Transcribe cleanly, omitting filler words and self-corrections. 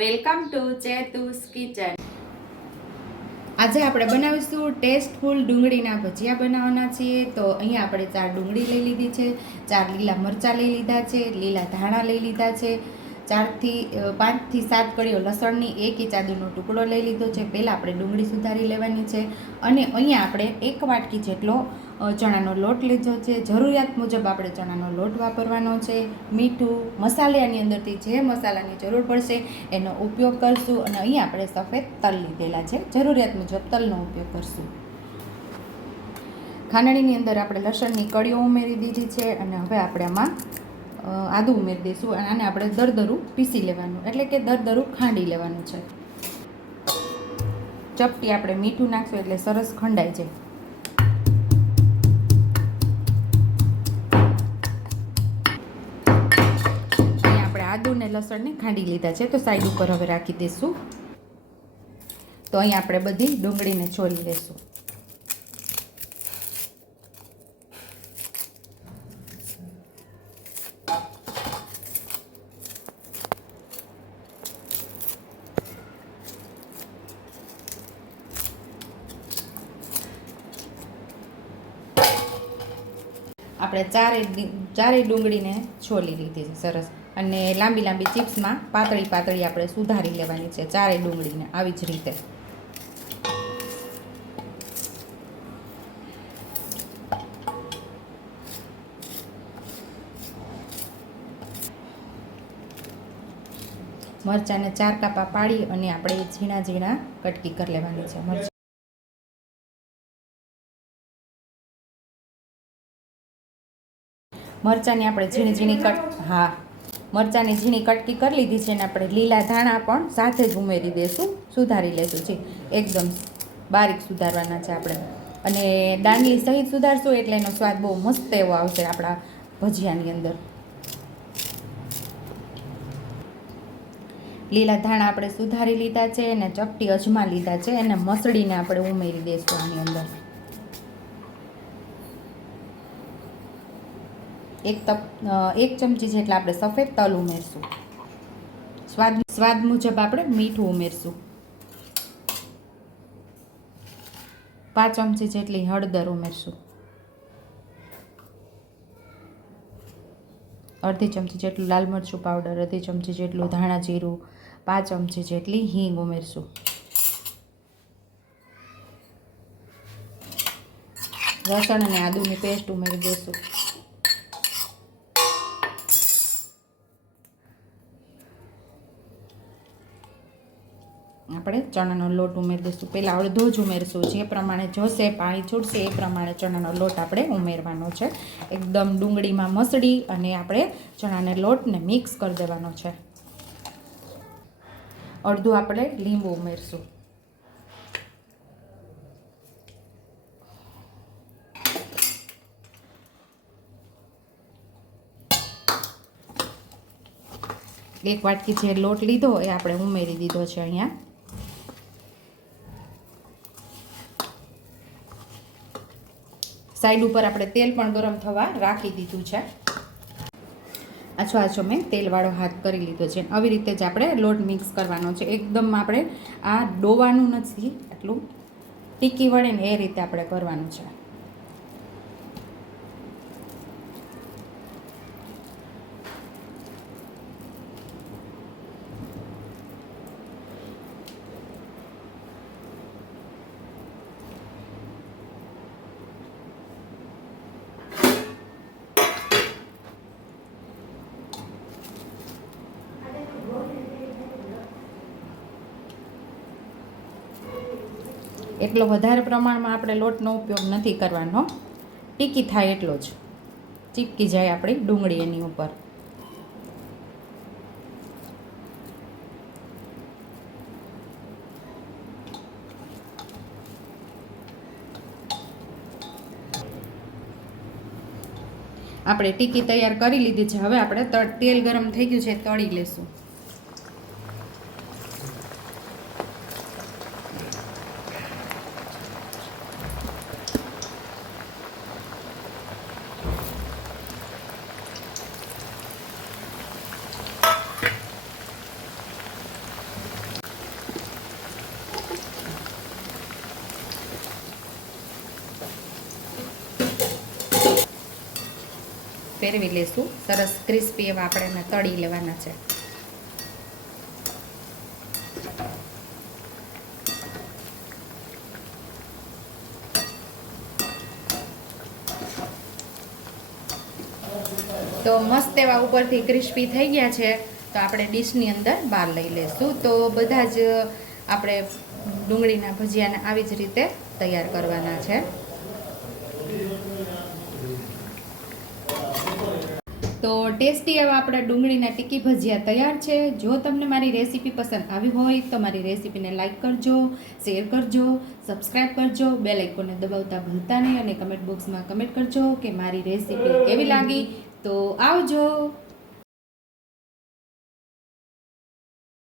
Welcome to ચેતુસ kitchen. આજે આપણે બનાવીશું ટેસ્ટફુલ ડુંગળીના ભજીયા બનાવવાના છીએ. તો અહીંયા આપણે 4 ડુંગળી લઈ લીધી છે, 4 લીલા મરચાં લઈ લીધા છે, લીલા ધાણા લઈ લીધા છે, 5 થી 7 કળીઓ લસણની, 1 ઇંચ આદુનો ટુકડો લઈ લીધો છે. પહેલાં આપણે ડુંગળી સુધારી લેવાની છે. અને અહીંયા આપણે 1 વાટકી જેટલો ચણાનો લોટ લીધો છે. જરૂરિયાત મુજબ આપણે ચણાનો લોટ વાપરવાનો છે. મીઠું, મસાલાની અંદરથી જે મસાલાની જરૂર પડશે એનો ઉપયોગ કરશું. અને અહીંયા આપણે સફેદ તલ લીધેલા છે, જરૂરિયાત મુજબ તલનો ઉપયોગ કરશું. ખાંડણીની અંદર આપણે લસણની કળીઓ ઉમેરી દીધી છે અને હવે આપણે આમાં આદું ઉમેરી દઈશું. અને આને આપણે દરદરું પીસી લેવાનું, એટલે કે દરદરું ખાંડી લેવાનું છે. ચપટી આપણે મીઠું નાખશું એટલે સરસ ખંડાઈ જાય. આદુ ને લસણને ખાંડી લીધા છે, તો સાઈડ ઉપર હવે રાખી દઈશું. તો અહીં આપણે બધી ડુંગળીને છોલી લઈશું. આપણે ચારેય ડુંગળીને છોલી લીધી છે સરસ. અને લાંબી લાંબી ચિપ્સમાં પાતળી પાતળી આપણે સુધારી લેવાની છે ચારેય ડુંગળીને આવી જ રીતે. મરચાંને 4 કાપા પાડી અને આપણે ઝીણા ઝીણા કટકી કરી લેવાની છે. મરચાંની આપણે ઝીણી કટકી કરી લીધી છે. અને આપણે લીલા ધાણા પણ સાથે જ ઉમેરી દઈશું, સુધારી લઈશું. છે એકદમ બારીક સુધારવાના છે આપણે. અને દાંડલી સહિત સુધારશું એટલે એનો સ્વાદ બહુ મસ્ત એવો આવશે આપણા ભજીયાની અંદર. લીલા ધાણા આપણે સુધારી લીધા છે અને ચપટી અજમા લીધા છે, એને મસળીને આપણે ઉમેરી દઈશું આની અંદર. એક ચમચી જેટલા આપણે સફેદ તલ ઉમેરશું. સ્વાદ મુજબ આપણે મીઠું ઉમેરશું. 5 ચમચી જેટલી હળદર ઉમેરશું. અડધી ચમચી જેટલું લાલ મરચું પાવડર, અડધી ચમચી જેટલું ધાણા જીરું, 5 ચમચી જેટલી હિંગ ઉમેરશું. લસણ અને આદુની પેસ્ટ ઉમેરી દઈશું. આપણે ચણાનો લોટ ઉમેરી દઈશું. પહેલાં અડધો જ ઉમેરશું, જે પ્રમાણે જોશે પાણી છૂટશે એ પ્રમાણે ચણાનો લોટ આપણે ઉમેરવાનો છે. એકદમ ડુંગળીમાં મસળી અને આપણે ચણાને લોટને મિક્સ કરી દેવાનો છે. અડધું આપણે લીંબુ ઉમેરશું. એક વાટકી જે લોટ લીધો એ આપણે ઉમેરી દીધો છે અહીંયા. સાઈડ ઉપર આપણે તેલ પણ ગરમ થવા રાખી દીધું છે. આછો મેં તેલવાળો હાથ કરી લીધો છે. આવી રીતે જ આપણે લોટ મિક્સ કરવાનો છે. એકદમ આપણે આ ડોવાનું નથી, એટલું ટીકી વળે ને એ રીતે આપણે કરવાનું છે. એટલો વધારે પ્રમાણમાં આપણે લોટનો ઉપયોગ નથી કરવાનો, ટીકી થાય એટલો જ, ચીપકી જાય આપણી ડુંગળી એની ઉપર. આપણે ટીકી તૈયાર કરી લીધી છે. હવે આપણે તેલ ગરમ થઈ ગયું છે, તળી લેશું. ફેરવી લેશું. સરસ ક્રિસ્પી એવા આપણે એને તળી લેવાના છે. તો મસ્ત એવા ઉપરથી ક્રિસ્પી થઈ ગયા છે. તો આપણે ડીશની અંદર બહાર લઈ લઈશું. તો બધા જ આપણે ડુંગળીના ભજીયાને આવી જ રીતે તૈયાર કરવાના છે. તો ટેસ્ટી એવા આપણા ડુંગળીના ટીકી ભજીયા તૈયાર છે. જો તમને મારી રેસીપી પસંદ આવી હોય તો મારી રેસીપીને લાઇક કરજો, શેર કરજો, સબસ્ક્રાઈબ કરજો, બેલ આઇકોનને દબાવતા ભૂલતા નહીં અને કમેન્ટ બોક્સમાં કમેન્ટ કરજો કે મારી રેસીપી કેવી લાગી. તો આવજો.